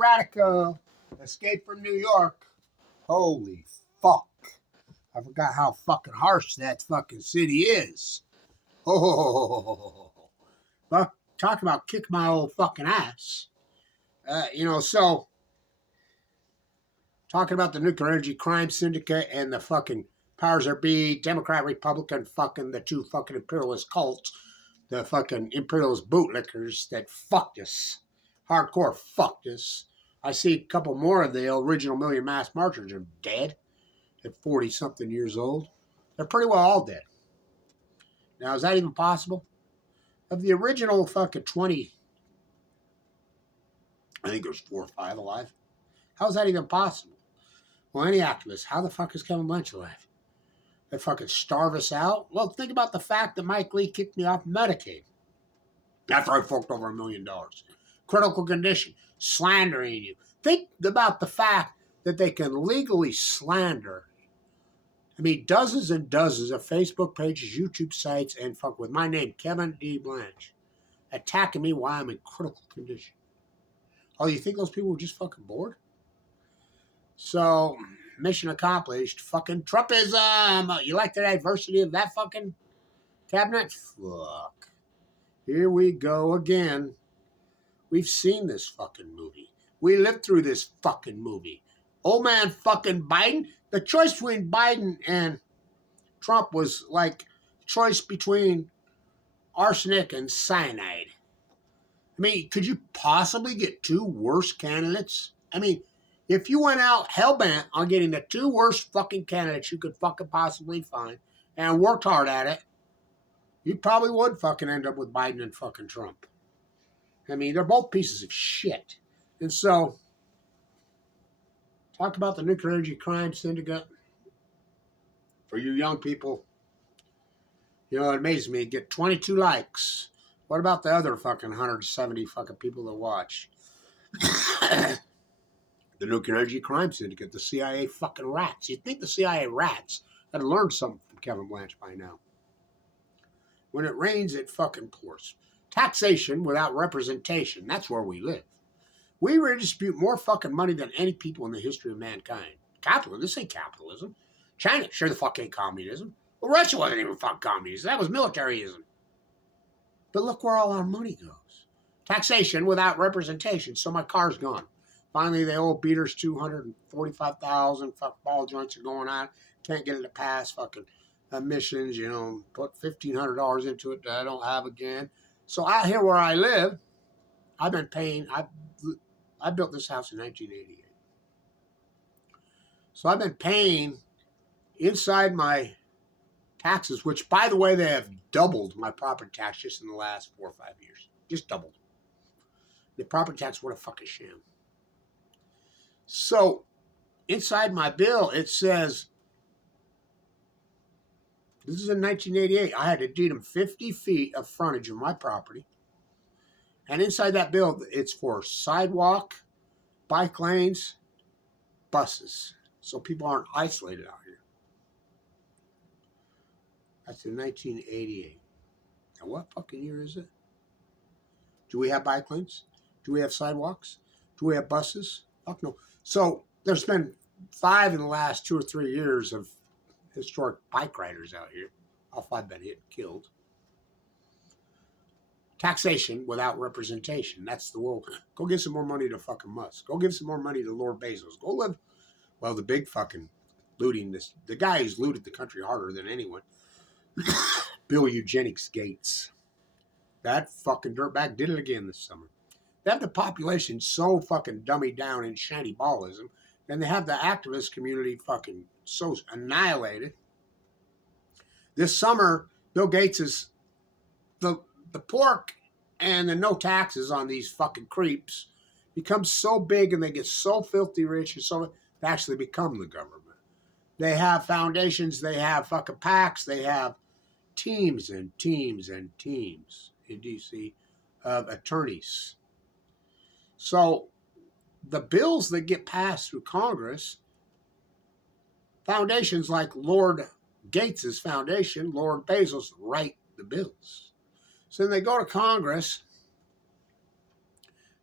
radical escaped from New York. Holy fuck. I forgot how fucking harsh that fucking city is. Oh, fuck. Talk about kick my old fucking ass. So talking about the nuclear energy crime syndicate and the fucking powers that be, Democrat, Republican, fucking the two fucking imperialist cults, the fucking imperialist bootlickers that fucked us, hardcore fucked us. I see a couple more of the original Million Mass Marchers are dead at 40-something years old. They're pretty well all dead. Now, is that even possible? Of the original fucking 20, I think there's 4 or 5 alive. How is that even possible? Well, any activist, how the fuck is Kevin Blanch alive? They fucking starve us out? Well, think about the fact that Mike Lee kicked me off Medicaid after I forked over $1 million. Critical condition, slandering you. Think about the fact that they can legally slander. I mean, dozens and dozens of Facebook pages, YouTube sites, and fuck with my name, Kevin D Blanch, attacking me while I'm in critical condition. Oh, you think those people were just fucking bored? So, mission accomplished. Fucking Trumpism. You like the diversity of that fucking cabinet? Fuck. Here we go again. We've seen this fucking movie. We lived through this fucking movie. Old man fucking Biden. The choice between Biden and Trump was like choice between arsenic and cyanide. I mean, could you possibly get 2 worse candidates? I mean, if you went out hellbent on getting the 2 worst fucking candidates you could fucking possibly find and worked hard at it, you probably would fucking end up with Biden and fucking Trump. I mean, they're both pieces of shit. And so, talk about the nuclear energy crime syndicate. For you young people, it amazes me. Get 22 likes. What about the other fucking 170 fucking people that watch? The nuclear energy crime syndicate, the CIA fucking rats. You'd think the CIA rats had learned something from Kevin Blanch by now. When it rains, it fucking pours. Taxation without representation. That's where we live. We redistribute more fucking money than any people in the history of mankind. Capitalism. This ain't capitalism. China sure the fuck ain't communism. Well, Russia wasn't even fucking communism. That was militarism. But look where all our money goes. Taxation without representation. So my car's gone. Finally, the old beater's $245,000. Fuck ball joints are going on. Can't get it to pass. Fucking emissions. Put $1,500 into it that I don't have again. So out here where I live, I've been paying. I built this house in 1988. So I've been paying inside my taxes, which, by the way, they have doubled my property tax just in the last 4 or 5 years. Just doubled. The property tax, what a fucking sham. So inside my bill, it says, this is in 1988, I had to deed them 50 feet of frontage of my property. And inside that bill, it's for sidewalk, bike lanes, buses. So people aren't isolated out here. That's in 1988. Now what fucking year is it? Do we have bike lanes? Do we have sidewalks? Do we have buses? Fuck no. So there's been 5 in the last 2 or 3 years of historic bike riders out here. All 5 been hit and killed. Taxation without representation. That's the world. Go give some more money to fucking Musk. Go give some more money to Lord Bezos. Go live. Well, the big fucking looting this. The guy who's looted the country harder than anyone. Bill Eugenics Gates. That fucking dirtbag did it again this summer. They have the population so fucking dummied down in shiny ballism, and they have the activist community fucking so annihilated. This summer, Bill Gates is the pork and the no taxes on these fucking creeps become so big and they get so filthy rich and so they actually become the government. They have foundations, they have fucking PACs, they have teams and teams and teams in DC of attorneys. So the bills that get passed through Congress, foundations like Lord Gates's foundation, Lord Bezos, write the bills. So then they go to Congress,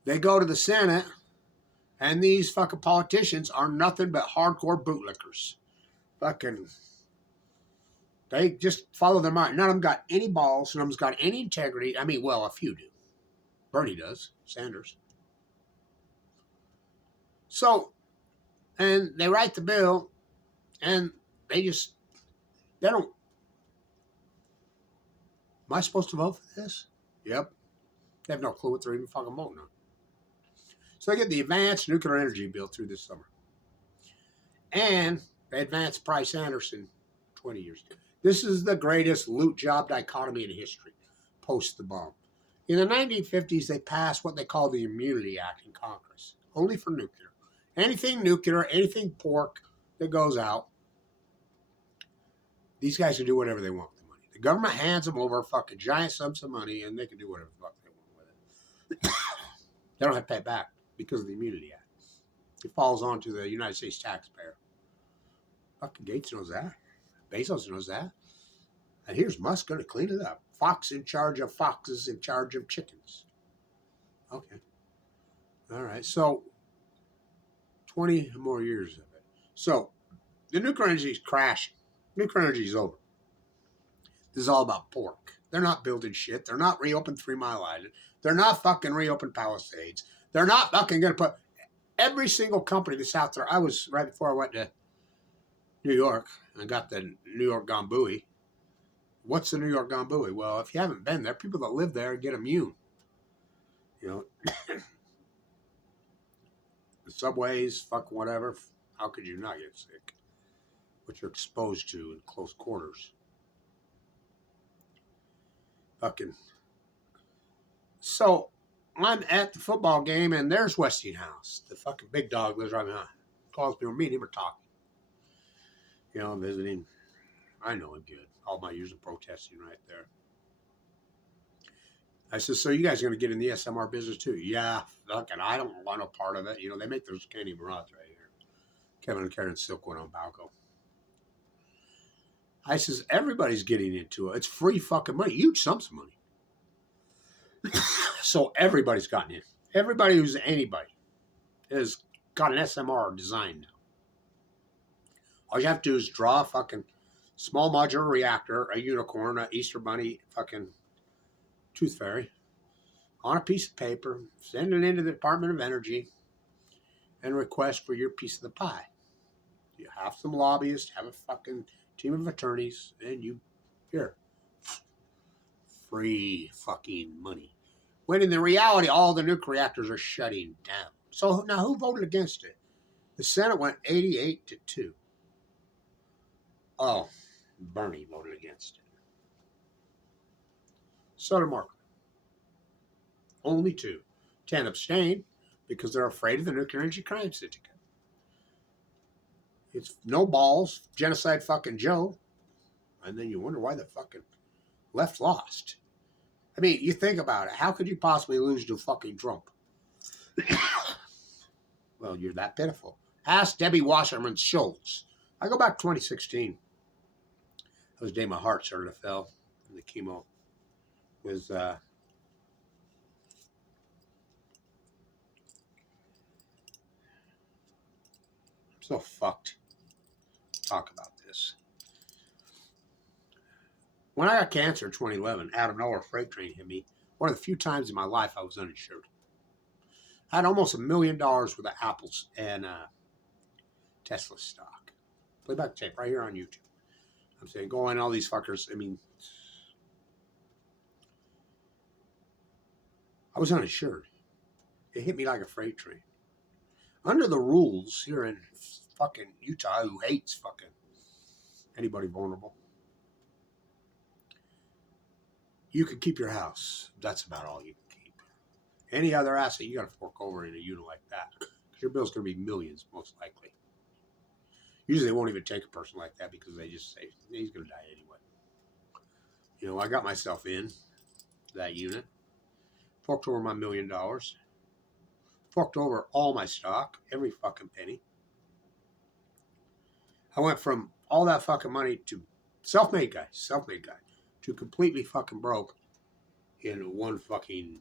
they go to the Senate, And these fucking politicians are nothing but hardcore bootlickers. Fucking, they just follow their mind. None of them got any balls. None of them got any integrity. I mean, well, a few do. Bernie does. Sanders. So, and they write the bill, and they don't. Am I supposed to vote for this? Yep. They have no clue what they're even fucking voting on. So they get the advanced nuclear energy bill through this summer. And they advanced Price Anderson 20 years ago. This is the greatest loot job dichotomy in history, post the bomb. In the 1950s, they passed what they call the Immunity Act in Congress, only for nuclear. Anything nuclear, anything pork that goes out, these guys can do whatever they want with the money. The government hands them over fucking giant sums of money, and they can do whatever the fuck they want with it. They don't have to pay it back because of the Immunity Act. It falls on to the United States taxpayer. Fucking Gates knows that. Bezos knows that. And here's Musk going to clean it up. Fox in charge of foxes in charge of chickens. Okay. All right. So 20 more years of it. So the nuclear energy is crashing. Nuclear energy is over. This is all about pork. They're not building shit. They're not reopening 3 Mile Island. They're not fucking reopening Palisades. They're not fucking going to put every single company that's out there. I was, right before I went to New York, and got the New York Gone Buoy. What's the New York Gone Buoy? Well, if you haven't been there, people that live there get immune. You know, the subways, fuck whatever. How could you not get sick? What you're exposed to in close quarters. Fucking. So, I'm at the football game, and there's Westinghouse. The fucking big dog lives right behind. Calls me, me and him are talking. You know, I'm visiting. I know him good. All my years of protesting right there. I said, so you guys are going to get in the SMR business too? Yeah, fucking, I don't want no part of it. You know, they make those candy mirage right here. Kevin and Karen Silkwood on Balco. I says, everybody's getting into it. It's free fucking money. Huge sums of money. So everybody's gotten in. Everybody who's anybody has got an SMR designed. All you have to do is draw a fucking small modular reactor, a unicorn, a Easter bunny, fucking tooth fairy on a piece of paper, send it into the Department of Energy, and request for your piece of the pie. You have some lobbyists, have a fucking team of attorneys, and you, here, free fucking money. When in the reality, all the nuclear reactors are shutting down. So now who voted against it? The Senate went 88-2. Oh, Bernie voted against it. So did Mark. Only 2. 10 abstained because they're afraid of the Nuclear Energy Crime Syndicate. It's no balls, genocide fucking Joe. And then you wonder why the fucking left lost. I mean, you think about it. How could you possibly lose to fucking Trump? Well, you're that pitiful. Ask Debbie Wasserman Schultz. I go back to 2016. That was the day my heart started to fail. And the chemo was I'm so fucked. Talk about this. When I got cancer in 2011, out of nowhere, a freight train hit me. One of the few times in my life I was uninsured. I had almost $1 million worth of Apples and Tesla stock. Playback tape right here on YouTube. I'm saying, go on, all these fuckers. I mean, I was uninsured. It hit me like a freight train. Under the rules here in fucking Utah, who hates fucking anybody vulnerable, you can keep your house. That's about all you can keep. Any other asset, you got to fork over in a unit like that. Because your bill's going to be millions, most likely. Usually they won't even take a person like that because they just say, he's going to die anyway. You know, I got myself in that unit. Forked over my $1 million. Forked over all my stock, every fucking penny. I went from all that fucking money to self-made guy, to completely fucking broke in one fucking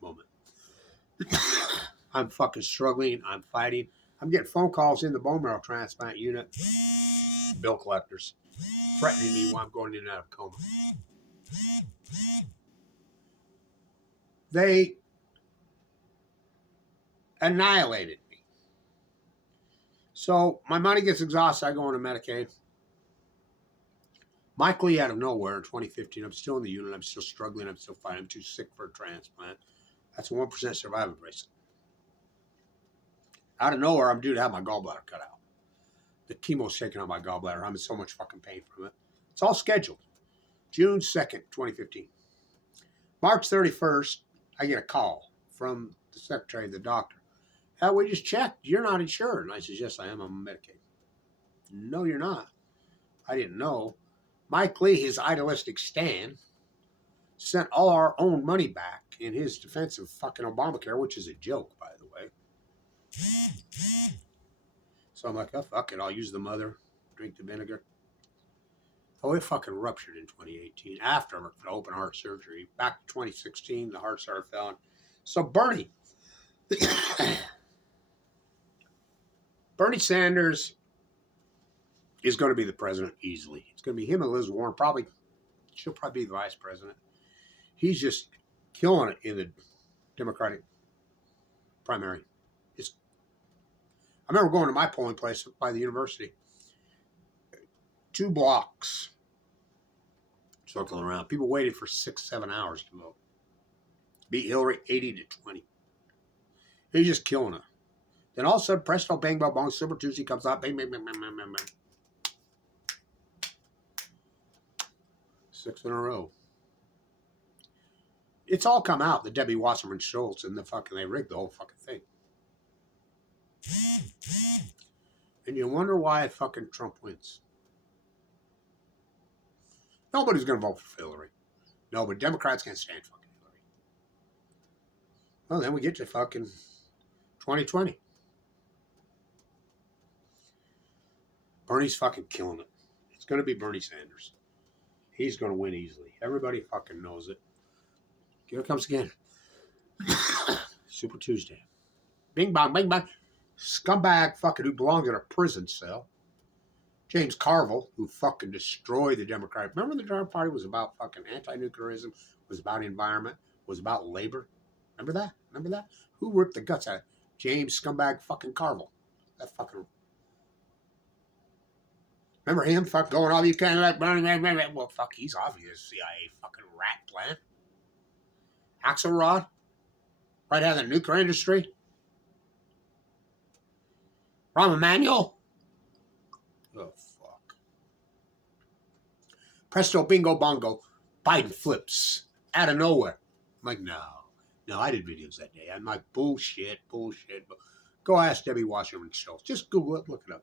moment. I'm fucking struggling. I'm fighting. I'm getting phone calls in the bone marrow transplant unit. Bill collectors threatening me while I'm going in and out of coma. They annihilated me. So my money gets exhausted. I go into Medicaid. Mike Lee out of nowhere in 2015. I'm still in the unit. I'm still struggling. I'm still fighting. I'm too sick for a transplant. That's a 1% survival rate. Out of nowhere, I'm due to have my gallbladder cut out. The chemo's taking out my gallbladder. I'm in so much fucking pain from it. It's all scheduled. June 2nd, 2015. March 31st, I get a call from the secretary of the doctor. Hey, we just checked. You're not insured. And I said, yes, I am. I'm on Medicaid. No, you're not. I didn't know. Mike Lee, his idealistic stand, sent all our own money back in his defense of fucking Obamacare, which is a joke, by the way. So I'm like, oh, fuck it. I'll use the mother, drink the vinegar. Oh, it fucking ruptured in 2018 after the open heart surgery. Back to 2016, the heart started failing. So Bernie Sanders is going to be the president easily. It's going to be him and Liz Warren. She'll probably be the vice president. He's just killing it in the Democratic primary. I remember going to my polling place by the university. 2 blocks circling around. People waited for 6-7 hours to vote. Beat Hillary 80-20. He's just killing it. Then all of a sudden, presto, bang, bang, bang, Super Tuesday comes out. Bang, bang, bang, bang, bang, bang, bang. 6 in a row. It's all come out. The Debbie Wasserman Schultz and they rigged the whole fucking thing. And you wonder why fucking Trump wins. Nobody's going to vote for Hillary. No, but Democrats can't stand fucking Hillary. Well, then we get to fucking 2020. Bernie's fucking killing it. It's going to be Bernie Sanders. He's going to win easily. Everybody fucking knows it. Here it comes again. Super Tuesday. Bing bong, bing bong. Scumbag fucking who belongs in a prison cell. James Carville, who fucking destroyed the Democratic. Remember the Democratic Party was about fucking anti-nuclearism, was about environment, was about labor. Remember that? Remember that? Who ripped the guts out of it? James Scumbag fucking Carville. That fucking... Remember him? Fuck going all you can like Bernie. Well, fuck, he's obviously a CIA fucking rat plant. Axelrod, right out of the nuclear industry. Rahm Emanuel. Oh, fuck. Presto, bingo, bongo. Biden flips out of nowhere. I'm like, no, I did videos that day. I'm like, bullshit. Go ask Debbie Wasserman Schultz. Just Google it, look it up.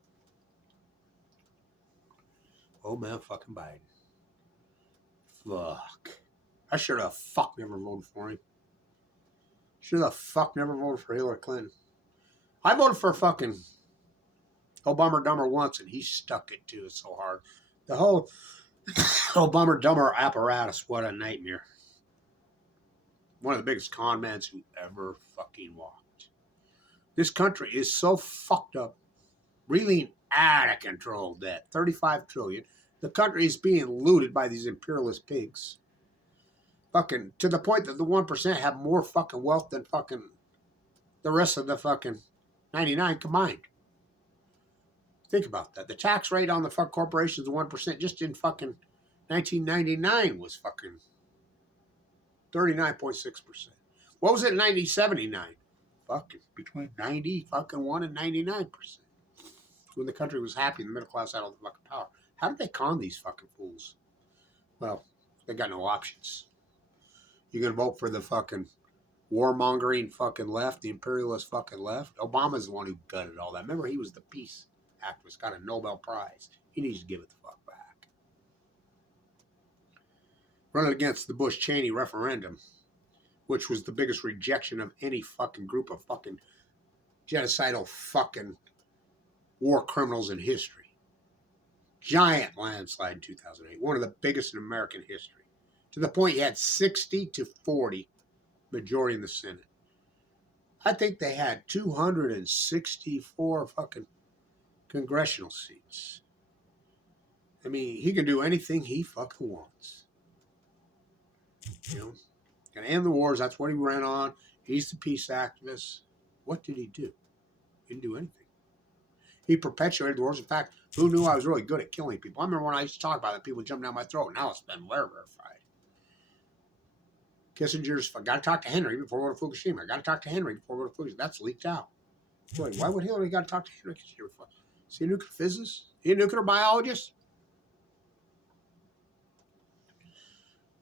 Oh, man, fucking Biden. Fuck. I sure the fuck never voted for him. Sure the fuck never voted for Hillary Clinton. I voted for fucking Obama Dumber once, and he stuck it to it so hard. The whole Obama Dumber apparatus, what a nightmare. One of the biggest con men who ever fucking walked. This country is so fucked up, really out of control debt. $35 trillion. The country is being looted by these imperialist pigs. Fucking, to the point that the 1% have more fucking wealth than fucking the rest of the fucking 99 combined. Think about that. The tax rate on the fuck corporations, 1%, just in fucking 1999 was fucking 39.6%. What was it in 1979? Fucking between 90 fucking 1 and 99%. When the country was happy and the middle class had all the fucking power. How did they con these fucking fools? Well, they got no options. You gonna vote for the fucking warmongering fucking left, the imperialist fucking left? Obama's the one who gutted all that. Remember, he was the peace activist, got a Nobel Prize. He needs to give it the fuck back. Running against the Bush-Cheney referendum, which was the biggest rejection of any fucking group of fucking genocidal fucking war criminals in history. Giant landslide in 2008. One of the biggest in American history. To the point you had 60-40 majority in the Senate. I think they had 264 fucking congressional seats. I mean, he can do anything he fucking wants. You know? Gonna end the wars. That's what he ran on. He's the peace activist. What did he do? He didn't do anything. He perpetuated the wars. In fact, who knew I was really good at killing people? I remember when I used to talk about it, people would jump down my throat. Now it's been verified. Kissinger's, got to talk to Henry before we go to Fukushima. Got to talk to Henry before we go to Fukushima. That's leaked out. Boy, why would Hillary got to talk to Henry Kissinger? Is he a nuclear physicist? Is he a nuclear biologist?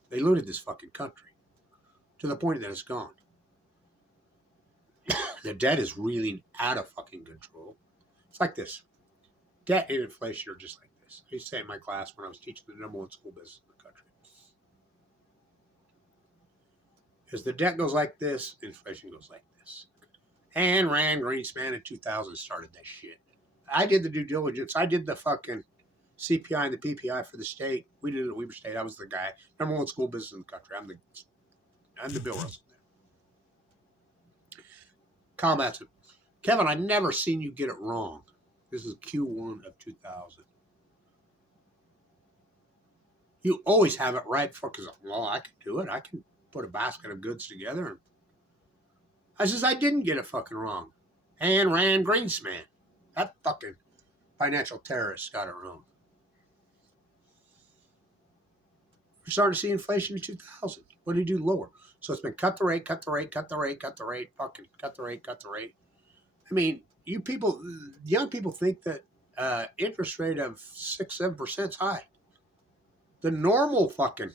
They looted this fucking country to the point that it's gone. The debt is reeling out of fucking control. It's like this. Debt and inflation are just like this. I used to say in my class when I was teaching the #1 school business in the country. As the debt goes like this, inflation goes like this. And Rand Greenspan in 2000 started that shit. I did the due diligence. I did the fucking CPI and the PPI for the state. We did it at Weber State. I was the guy. #1 school business in the country. I'm the Bill Russell there. Comments. Kevin, I've never seen you get it wrong. This is Q1 of 2000. You always have it right because, well, I can do it. I can put a basket of goods together. And I says, I didn't get it fucking wrong. And Rand Greenspan, that fucking financial terrorist, got it wrong. We're starting to see inflation in 2000. What did he do? Lower. So it's been cut the rate, fucking cut the rate, cut the rate. I mean, you people, young people think that interest rate of 6-7% is high. The normal fucking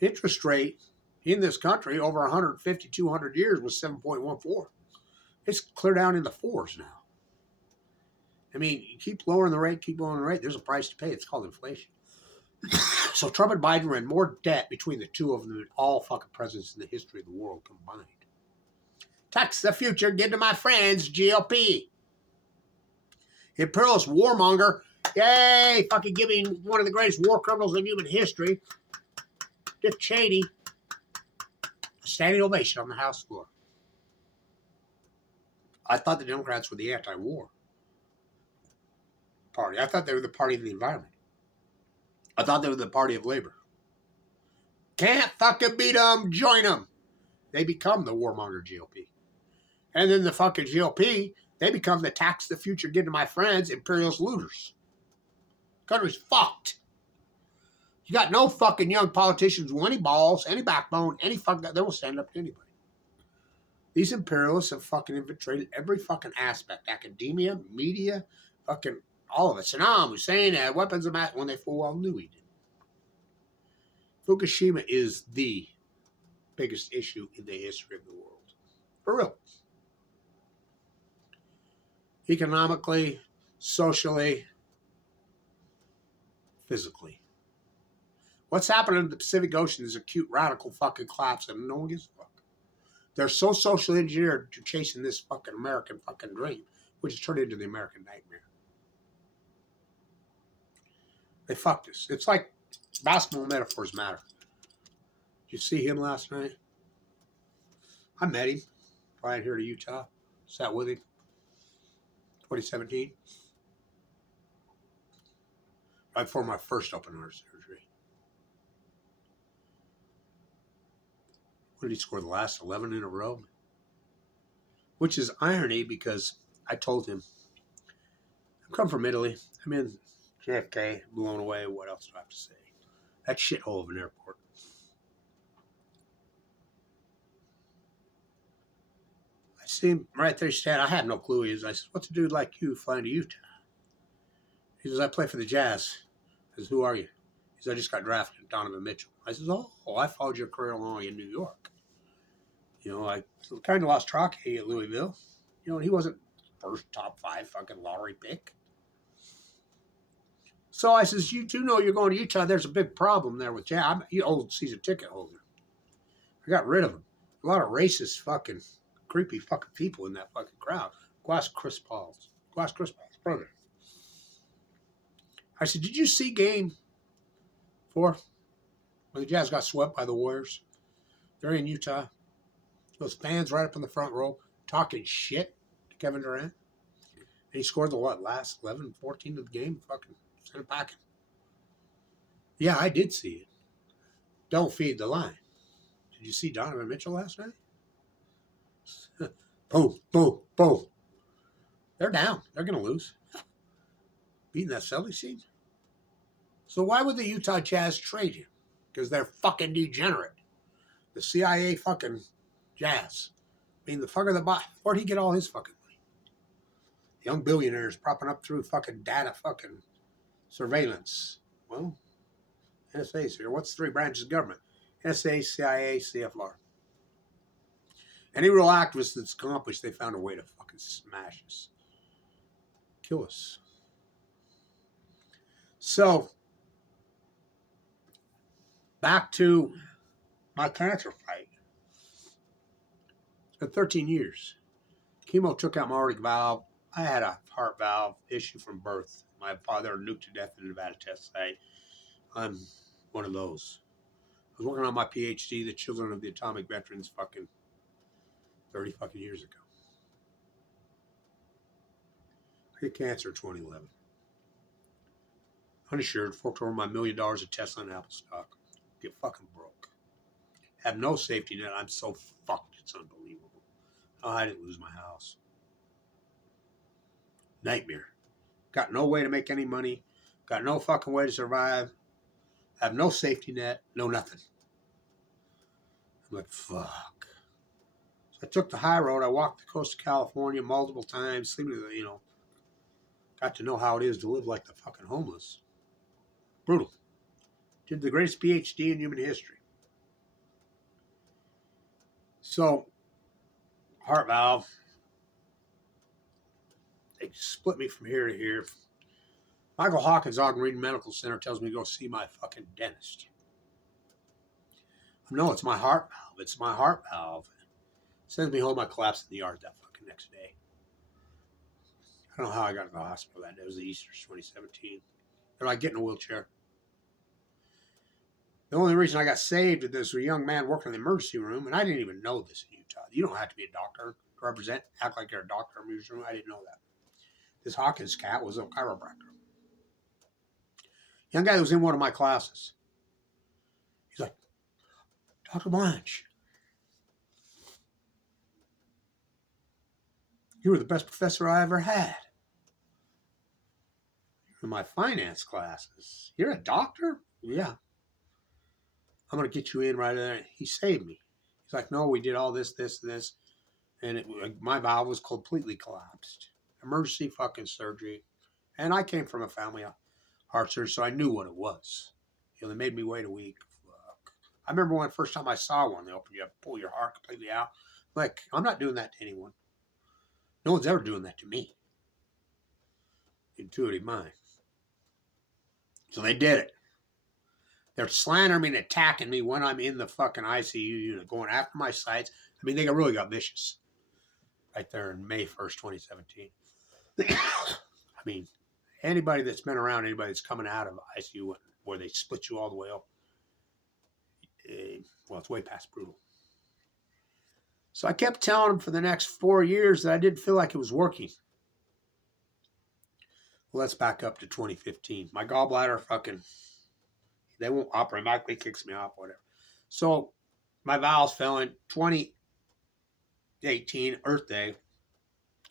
interest rate in this country over 150, 200 years was 7.14. It's clear down in the 4s now. I mean, you keep lowering the rate, there's a price to pay. It's called inflation. So Trump and Biden ran more debt between the two of them than all fucking presidents in the history of the world combined. Tax the future, give to my friends, GOP. Imperialist warmonger, yay, fucking giving one of the greatest war criminals in human history, Dick Cheney, a standing ovation on the House floor. I thought the Democrats were the anti-war party. I thought they were the party of the environment. I thought they were the party of labor. Can't fucking beat them, join them. They become the warmonger GOP. And then the fucking GOP, they become the tax the future, give to my friends, imperialist looters. Country's fucked. You got no fucking young politicians with any balls, any backbone, any fucking, they will stand up to anybody. These imperialists have fucking infiltrated every fucking aspect. Academia, media, fucking all of it. Saddam Hussein had weapons of mass when they full well knew he did. Fukushima is the biggest issue in the history of the world. For real. Economically, socially, physically. What's happening in the Pacific Ocean is acute radical fucking collapse and no one gives a fuck. They're so socially engineered to chasing this fucking American fucking dream, which has turned into the American nightmare. They fucked us. It's like basketball metaphors matter. Did you see him last night? I met him. Flying here to Utah. Sat with him. 2017. Right before my first open heart surgery. What did he score? The last 11 in a row? Which is irony because I told him, I'm coming from Italy. I'm in JFK, blown away. What else do I have to say? That shithole of an airport. I see him right there standing. I had no clue he is. I said, what's a dude like you flying to Utah? He says, I play for the Jazz. I says, who are you? He says, I just got drafted, Donovan Mitchell. I says, oh, I followed your career along in New York. You know, I kind of lost track at Louisville. You know, he wasn't first top 5 fucking lottery pick. So I says, you do know you're going to Utah. There's a big problem there with Jazz. I'm an old season ticket holder. I got rid of him. A lot of racist fucking creepy fucking people in that fucking crowd. Go ask Chris Paul's brother. I said, did you see game 4 when the Jazz got swept by the Warriors? They're in Utah. Those fans right up in the front row talking shit to Kevin Durant. And he scored the last 11, 14 of the game? Fucking sent it back. Yeah, I did see it. Don't feed the line. Did you see Donovan Mitchell last night? Boom, boom, boom. They're down. They're going to lose. Beating that Celtics team. So why would the Utah Jazz trade him? Because they're fucking degenerate. The CIA fucking Jazz. I mean, the fucker that bought. Where'd he get all his fucking money? Young billionaires propping up through fucking data fucking surveillance. Well, NSA's here. What's the three branches of government? NSA, CIA, CFR. Any real activist that's accomplished, they found a way to fucking smash us. Kill us. So, back to my cancer fight. It's been 13 years. Chemo took out my aortic valve. I had a heart valve issue from birth. My father nuked to death in the Nevada test site. I'm one of those. I was working on my PhD, the children of the atomic veterans, fucking 30 fucking years ago. I got cancer in 2011. Uninsured, forked over my $1 million of Tesla and Apple stock. Get fucking broke. Have no safety net. I'm so fucked. It's unbelievable. Oh, I didn't lose my house. Nightmare. Got no way to make any money. Got no fucking way to survive. Have no safety net. No nothing. I'm like, fuck. So I took the high road. I walked the coast of California multiple times. Sleeping, got to know how it is to live like the fucking homeless. Brutal. Did the greatest PhD in human history. So, heart valve. They split me from here to here. Michael Hawkins, Ogden Reed Medical Center, tells me to go see my fucking dentist. No, it's my heart valve. It's my heart valve. Sends me home. I collapsed in the yard that fucking next day. I don't know how I got to the hospital that day. It was the Easter 2017. They're like, get in a wheelchair. The only reason I got saved is there's a young man working in the emergency room, and I didn't even know this in Utah. You don't have to be a doctor to act like you're a doctor in the emergency room. I didn't know that. This Hawkins cat was a chiropractor. Young guy who was in one of my classes. He's like, Dr. Blanch, you were the best professor I ever had. In my finance classes. You're a doctor? Yeah. I'm going to get you in right there. He saved me. He's like, no, we did all this, this, and this. And my valve was completely collapsed. Emergency fucking surgery. And I came from a family of heart surgery, so I knew what it was. They made me wait a week. Fuck. I remember when the first time I saw one, they opened you up, pull your heart completely out. Like, I'm not doing that to anyone. No one's ever doing that to me. Intuitive mind. So they did it. They're slandering me and attacking me when I'm in the fucking ICU unit, going after my sites. I mean, they really got vicious. Right there in May 1st, 2017. I mean, anybody that's been around, anybody that's coming out of ICU where they split you all the way up, well, it's way past brutal. So I kept telling them for the next 4 years that I didn't feel like it was working. Well, let's back up to 2015. My gallbladder fucking, they won't operate. Mike Lee kicks me off, whatever. So my valves fell in 2018, Earth Day.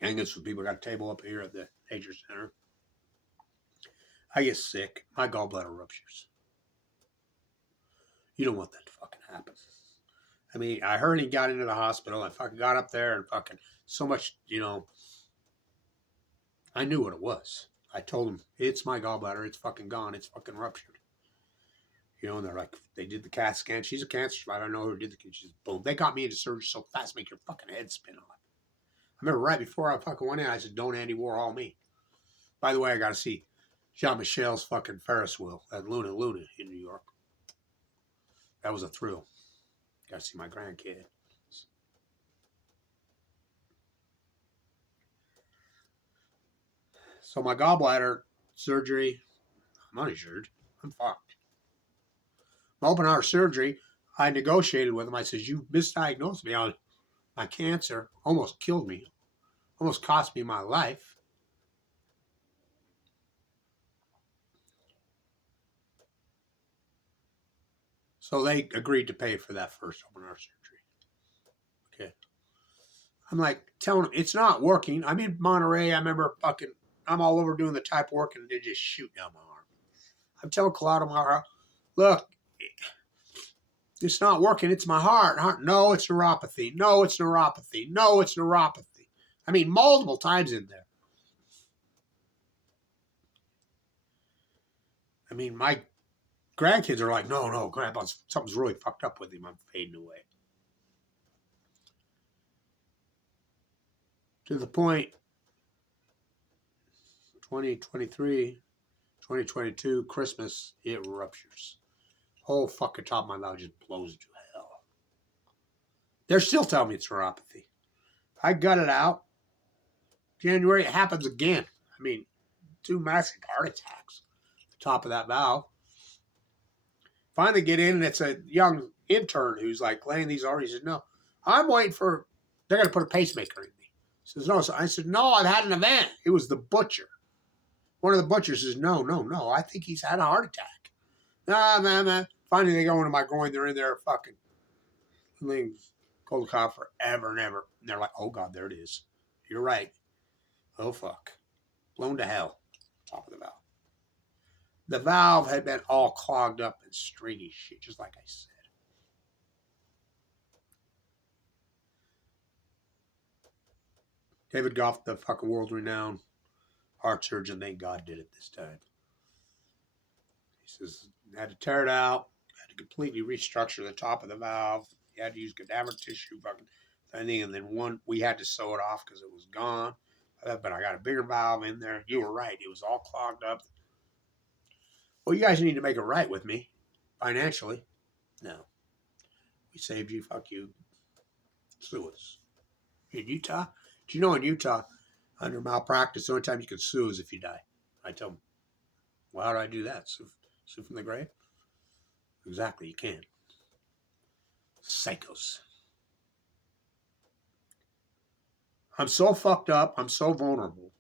I think it's for people got a table up here at the Nature Center. I get sick. My gallbladder ruptures. You don't want that to fucking happen. I mean, I heard he got into the hospital. I fucking got up there and fucking so much, I knew what it was. I told him, it's my gallbladder. It's fucking gone. It's fucking ruptured. And they're like, they did the CAT scan. She's a cancer survivor. I know who did the cancer. Boom. They got me into surgery so fast, make your fucking head spin on. I remember right before I fucking went in, I said, don't Andy Warhol me. By the way, I got to see Jean-Michel's fucking Ferris wheel at Luna in New York. That was a thrill. Got to see my grandkid. So my gallbladder surgery, I'm uninsured. I'm fucked. My open heart surgery, I negotiated with him. I said, you misdiagnosed me. My cancer almost killed me. Almost cost me my life. So they agreed to pay for that first open heart surgery. Okay. I'm like telling them, it's not working. I'm in Monterey. I remember I'm all over doing the type work and they just shoot down my arm. I'm telling Claudia, look, it's not working. It's my heart. No, it's neuropathy. No, it's neuropathy. No, it's neuropathy. I mean, multiple times in there. I mean, my grandkids are like, no, Grandpa, something's really fucked up with him. I'm fading away. To the point, 2023, 2022, Christmas, it ruptures. Whole fucking top of my mouth just blows into hell. They're still telling me it's neuropathy. I got it out. January, it happens again. I mean, 2 massive heart attacks. The top of that valve. Finally get in, and it's a young intern who's like laying these already. He says, no, I'm waiting for, they're going to put a pacemaker in me. He says, no. So I said, no, I've had an event. It was the butcher. One of the butchers says, no, I think he's had a heart attack. Nah, man. Finally, they go into my groin. They're in there fucking cold cough forever and ever. And they're like, oh, God, there it is. You're right. Oh, fuck. Blown to hell. Top of the valve. The valve had been all clogged up and stringy shit, just like I said. David Goff, the fucking world-renowned heart surgeon, thank God did it this time. He says, had to tear it out, had to completely restructure the top of the valve. You had to use cadaver tissue, fucking thing, and then we had to sew it off because it was gone. But I got a bigger valve in there. You were right. It was all clogged up. Well, you guys need to make it right with me financially. No. We saved you. Fuck you. Sue us. In Utah? Do you know in Utah, under malpractice, the only time you can sue is if you die? I tell them, well, how do I do that? Sue from the grave? Exactly, you can. Psychos. I'm so fucked up. I'm so vulnerable.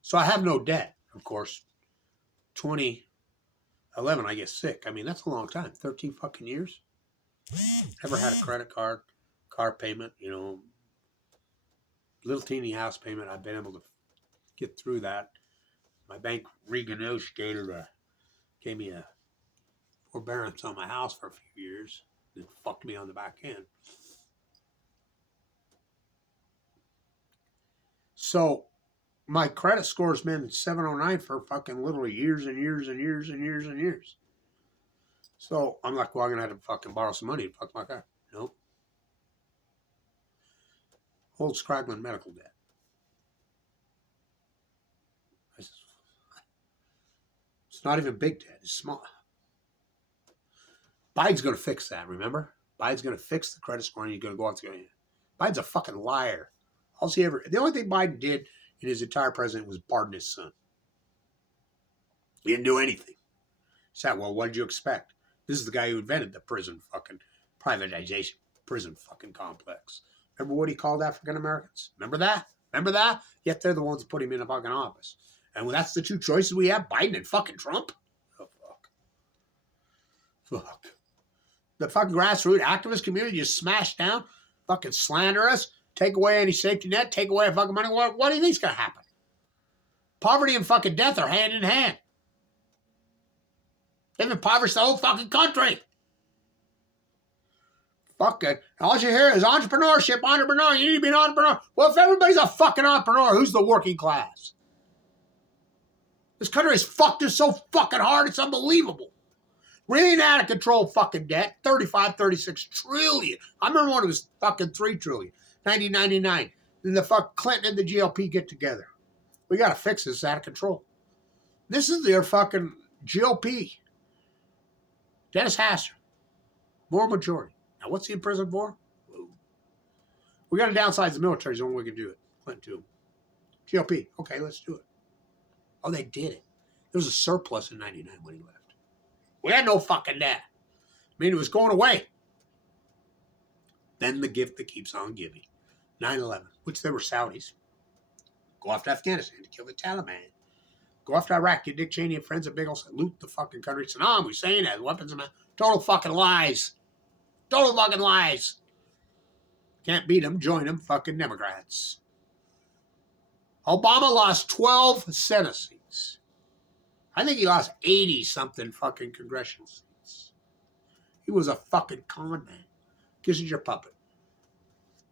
So I have no debt, of course. 2011, I get sick. I mean, that's a long time. 13 fucking years. Never had a credit card, car payment, little teeny house payment. I've been able to get through that. My bank renegotiated, gave me a forbearance on my house for a few years, then fucked me on the back end. So my credit score's been 709 for fucking literally years and years and years and years and years. So I'm like, well, I'm going to have to fucking borrow some money to fuck my car. Nope. Old scraggling medical debt. It's not even big debt. It's small. Biden's going to fix that, remember? Biden's going to fix the credit score and he's going to go out to Biden's a fucking liar. The only thing Biden did in his entire presidency was pardon his son. He didn't do anything. He said, well, what did you expect? This is the guy who invented the prison fucking privatization, prison fucking complex. Remember what he called African Americans? Remember that? Yet they're the ones that put him in a fucking office. And that's the 2 choices we have, Biden and fucking Trump. Oh, fuck. The fucking grassroots activist community just smashed down, fucking slander us, take away any safety net, take away our fucking money. What do you think's going to happen? Poverty and fucking death are hand in hand. They've impoverished the whole fucking country. Fuck it. All you hear is entrepreneurship, entrepreneur. You need to be an entrepreneur. Well, if everybody's a fucking entrepreneur, who's the working class? This country has fucked us so fucking hard, it's unbelievable. Really out of control fucking debt. 35, 36 trillion. I remember when it was fucking 3 trillion. 1999. Then the fuck Clinton and the GOP get together. We got to fix this. It's out of control. This is their fucking GOP. Dennis Hastert. More majority. Now, what's he in prison for? We got to downsize the military. The only way we can do it. Clinton too. GOP. Okay, let's do it. Oh, they did it. There was a surplus in 99 when he left. We had no fucking debt. I mean, it was going away. Then the gift that keeps on giving. 9/11, which they were Saudis. Go after Afghanistan to kill the Taliban. Go after Iraq, get Dick Cheney and friends at big old loot the fucking country. Saddam Hussein has weapons of mass. Total fucking lies. Total fucking lies. Can't beat them, join them, fucking Democrats. Obama lost 12 Senate seats. I think he lost 80-something fucking congressional seats. He was a fucking con man. Kissinger puppet.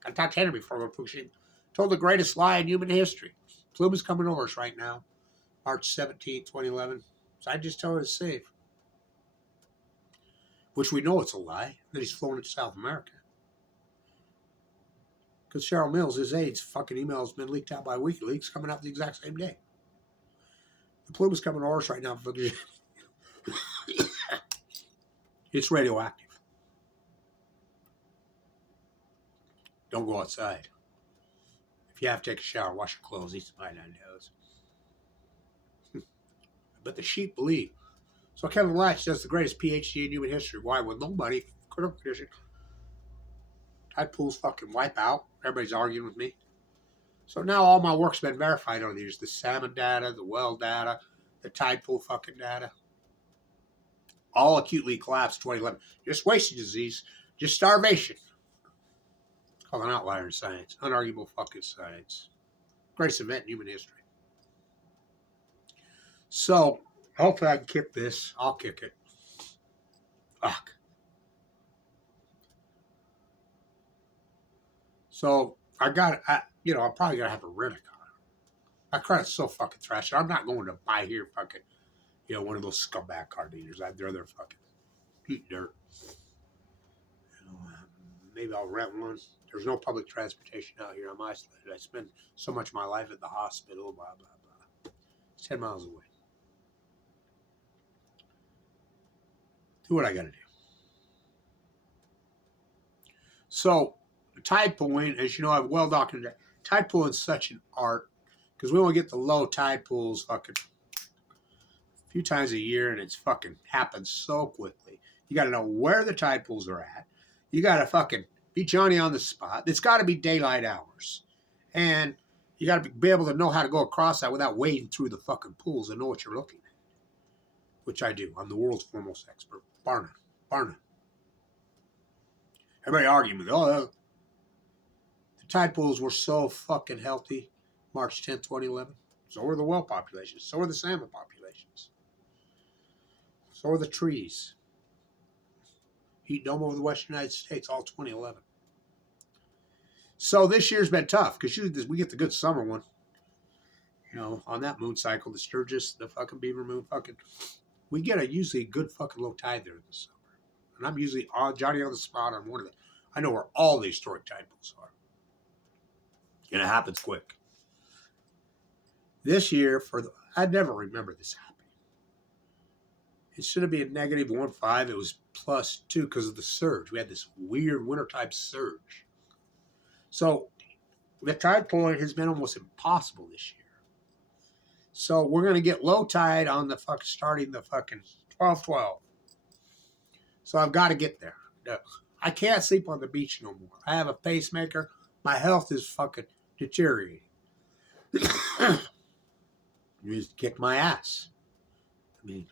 I talked to Henry before we were Fukushima. Told the greatest lie in human history. Plume is coming over us right now. March 17, 2011. So I just tell her it's safe. Which we know it's a lie. That he's flown into South America. Because Cheryl Mills, his aide's fucking email has been leaked out by WikiLeaks, coming out the exact same day. The plume is coming over us right now. It's radioactive. Don't go outside. If you have to take a shower, wash your clothes, eat some iodine toes. But the sheep believe. So Kevin Latch does the greatest PhD in human history. Why? With no money, critical condition. Tide pools fucking wipe out. Everybody's arguing with me. So now all my work's been verified on these. The salmon data, the well data, the tide pool fucking data. All acutely collapsed 2011. Just wasting disease. Just starvation. It's called an outlier in science. Unarguable fucking science. Greatest event in human history. So, hopefully I can kick this. I'll kick it. Fuck. So, I'm probably going to have a rent a car. My credit's so fucking trash. I'm not going to buy here fucking, one of those scumbag car dealers. I'd rather fucking eat dirt. Maybe I'll rent one. There's no public transportation out here. I'm isolated. I spend so much of my life at the hospital, blah, blah, blah. It's 10 miles away. Do what I got to do. So, tide pooling, as you know, I've well documented. Tide pooling is such an art because we only get the low tide pools fucking a few times a year, and it's fucking happens so quickly. You got to know where the tide pools are at. You got to fucking be Johnny on the spot. It's got to be daylight hours, and you got to be able to know how to go across that without wading through the fucking pools and know what you're looking at, which I do. I'm the world's foremost expert. Bar none. Everybody arguing with, the tide pools were so fucking healthy March 10th, 2011. So were the whale populations. So were the salmon populations. So were the trees. Heat dome over the western United States, all 2011. So this year's been tough because usually we get the good summer one. On that moon cycle, the Sturgis, the fucking Beaver moon, we get a usually good fucking low tide there in the summer. And I'm usually Johnny on the spot on one of them. I know where all the historic tide pools are. And it happens quick. This year, I never remember this happening. Instead of being negative 1.5, it was +2 because of the surge. We had this weird wintertime surge. So the tide pooling has been almost impossible this year. So we're going to get low tide on the starting the fucking 12/12. So I've got to get there. I can't sleep on the beach no more. I have a pacemaker. My health is fucking deteriorating. You just kick my ass. I mean,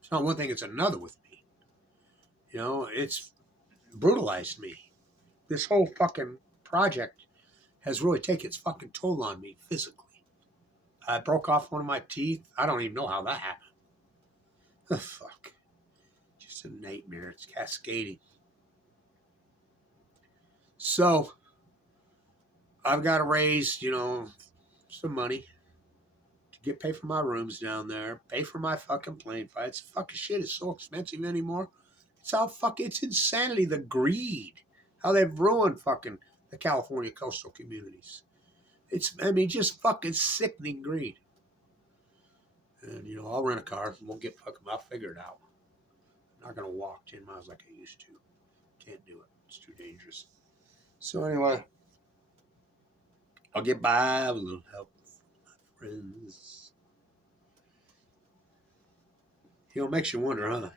it's not one thing, it's another with me. It's brutalized me. This whole fucking project has really taken its fucking toll on me physically. I broke off one of my teeth. I don't even know how that happened. Oh, fuck. Just a nightmare. It's cascading. So, I've got to raise, some money to pay for my rooms down there, pay for my fucking plane flights. Fucking shit is so expensive anymore. It's insanity, the greed. How they've ruined fucking the California coastal communities. Just fucking sickening greed. And, I'll rent a car. I'll figure it out. I'm not going to walk 10 miles like I used to. Can't do it. It's too dangerous. So anyway, I'll get by with a little help from my friends. It makes you wonder, huh?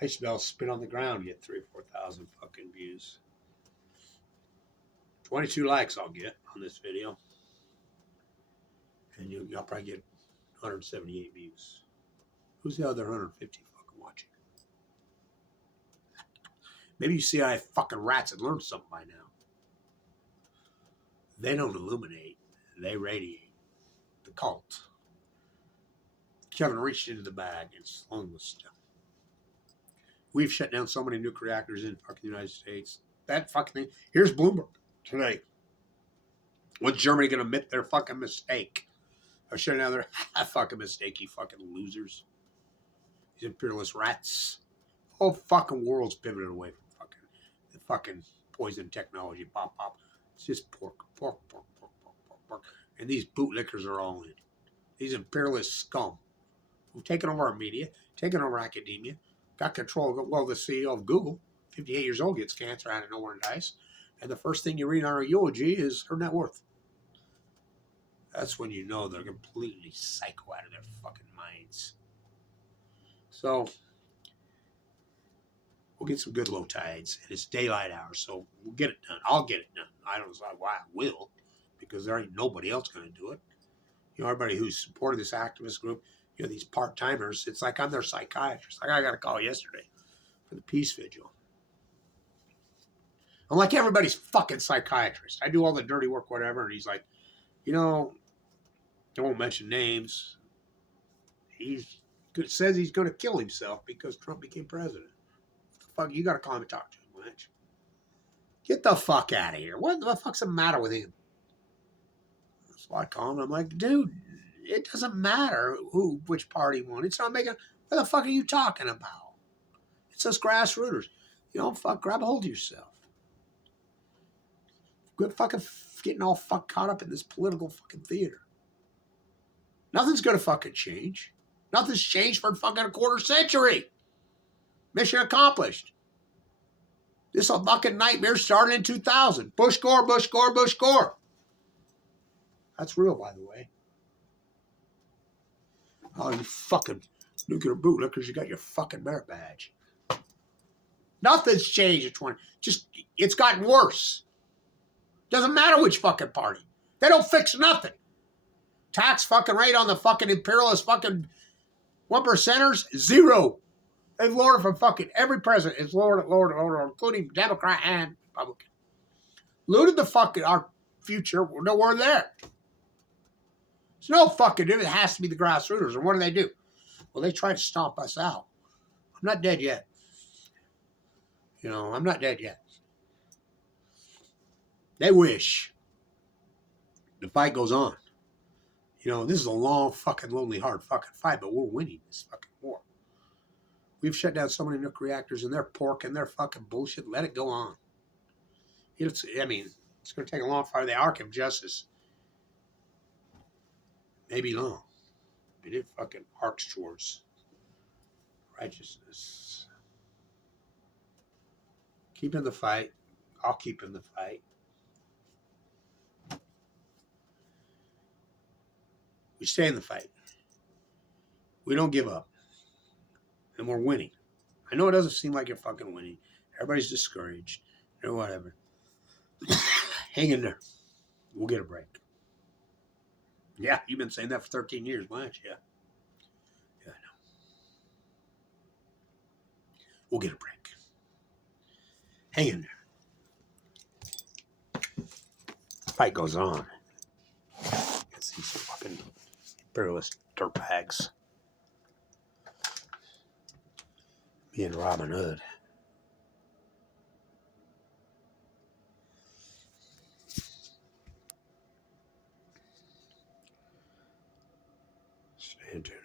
I used to be able to spit on the ground and get 3,000 or 4,000 fucking views. 22 likes I'll get on this video. And y'all probably get 178 views. Who's the other 150 fucking watching? Maybe you see I fucking rats and learned something by now. They don't illuminate. They radiate. The cult. Kevin reached into the bag and slung the stuff. We've shut down so many nuclear reactors in fucking United States. That fucking thing. Here's Bloomberg today. When's Germany going to admit their fucking mistake of shutting down their fucking mistake, you fucking losers? These imperialist rats. The whole fucking world's pivoted away from the fucking poison technology. Pop, pop. It's just pork. And these bootlickers are all in. These imperialist scum who've taken over our media, taken over academia, got control of, well, the CEO of Google, 58 years old, gets cancer out of nowhere and dies. And the first thing you read on her eulogy is her net worth. That's when you know they're completely psycho out of their fucking minds. So, we'll get some good low tides, and it's daylight hours, so we'll get it done. I'll get it done. I don't know why I will, because there ain't nobody else going to do it. You know, everybody who's supported this activist group, you know, these part-timers, it's like I'm their psychiatrist. Like I got a call yesterday for the peace vigil. I'm like everybody's fucking psychiatrist. I do all the dirty work, whatever, and he's like, you know, I won't mention names. He says he's going to kill himself because Trump became president. What the fuck? You got to call him and talk to him, Blanch. Get the fuck out of here. What the fuck's the matter with him? So I call him. I'm like, dude, it doesn't matter which party won. It's not making. What the fuck are you talking about? It's us grassrooters. You know, fuck, grab a hold of yourself. Good fucking getting all fuck caught up in this political fucking theater. Nothing's gonna fucking change. Nothing's changed for fucking a quarter century. Mission accomplished. This fucking nightmare started in 2000. Bush Gore, Bush Gore, Bush Gore. That's real, by the way. Oh, you fucking nuclear bootlickers, you got your fucking merit badge. Nothing's changed at 20. Just, it's gotten worse. Doesn't matter which fucking party. They don't fix nothing. Tax fucking rate on the fucking imperialist fucking 1%ers, 0. They've lowered it from fucking every president. It's lowered, including Democrat and Republican. Looted the fucking, our future. We're nowhere there. There's no fucking difference. It has to be the grassrooters. And what do? Well, they try to stomp us out. I'm not dead yet. You know, I'm not dead yet. They wish. The fight goes on. You know, this is a long, fucking, lonely, hard fucking fight, but we're winning this fucking war. We've shut down so many nuclear reactors and their pork and their fucking bullshit. Let it go on. It's going to take a long fight. The arc of justice may be long. But it fucking arcs towards righteousness. Keep in the fight. I'll keep in the fight. We stay in the fight. We don't give up. And we're winning. I know it doesn't seem like you're fucking winning. Everybody's discouraged. Or whatever. Hang in there. We'll get a break. Yeah, you've been saying that for 13 years, Blanch. Yeah. Yeah, I know. We'll get a break. Hang in there. Fight goes on. It's these fucking imperialist dirtbags. Me and Robin Hood. Stay tuned.